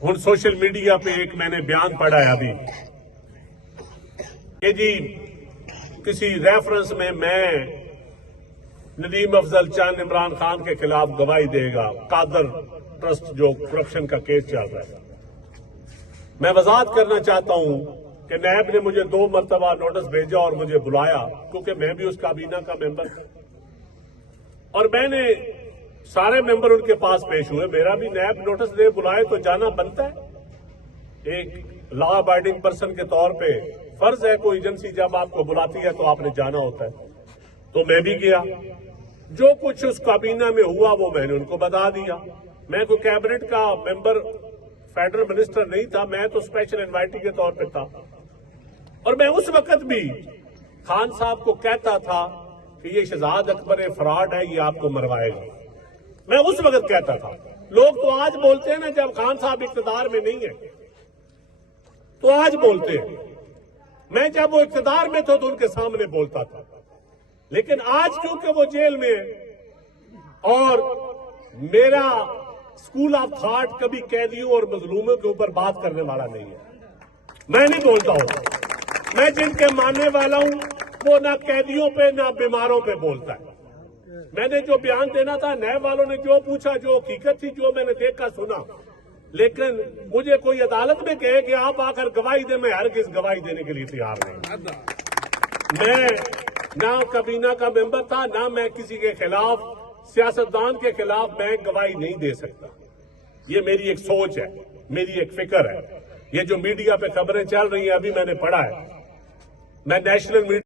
हुण social media पे एक मैंने बयान पढ़ा है अभी कि जी किसी रेफरेंस में मैं नदीम अफजल चंद इमरान खान के खिलाफ गवाही देगा। कादर ट्रस्ट जो करप्शन का केस चल रहा है, मैं वजाहत करना चाहता हूं कि नैब ने मुझे 2 मरतबा नोटिस भेजा और मुझे बुलाया, क्योंकि मैं भी उस काबीना का मेंबर था और मैंने सारे मेंबर उनके पास पेश हुए। मेरा भी नैब नोटिस दे बुलाए तो जाना बनता है। एक लॉ अबाइडिंग पर्सन के तौर पे फर्ज है, कोई एजेंसी जब आपको बुलाती है तो आपने जाना होता है। तो मैं भी गया, जो कुछ उस काबीना में हुआ वो मैंने उनको बता दिया। मैं कोई कैबिनेट का मेंबर, फेडरल मिनिस्टर नहीं था, मैं तो स्पेशल इन्वाइटी के तौर पे था। और मैं उस वक्त भी खान साहब को कहता था कि ये शहजाद अकबर फ्रॉड है, ये आपको मरवाएगा। मैं उस वक्त कहता था। लोग तो आज बोलते हैं ना, जब खान साहब इख्तिदार में नहीं है तो आज बोलते हैं। मैं जब वो इख्तिदार में था तो उनके सामने बोलता था, लेकिन आज क्योंकि वो जेल में है और मेरा स्कूल ऑफ थॉट कभी कैदियों और मजलूमों के ऊपर बात करने वाला नहीं है, मैं नहीं बोलता हूं। मैं जिनके मानने वाला हूं वो ना कैदियों पे ना बीमारों पे बोलता है। मैंने जो बयान देना था, नैब वालों ने जो पूछा, जो हकीकत थी, जो मैंने देखा सुना, लेकिन मुझे कोई अदालत में कहे कि आप आकर गवाही दे, मैं हरगिज़ गवाही देने के लिए तैयार नहीं। मैं ना काबीना का मेंबर था, ना मैं किसी के खिलाफ, सियासतदान के खिलाफ मैं गवाही नहीं दे सकता। ये मेरी एक सोच है, मेरी एक फिक्र है। ये जो मीडिया पे खबरें चल रही हैं, अभी मैंने पढ़ा है, मैं नेशनल मीडिया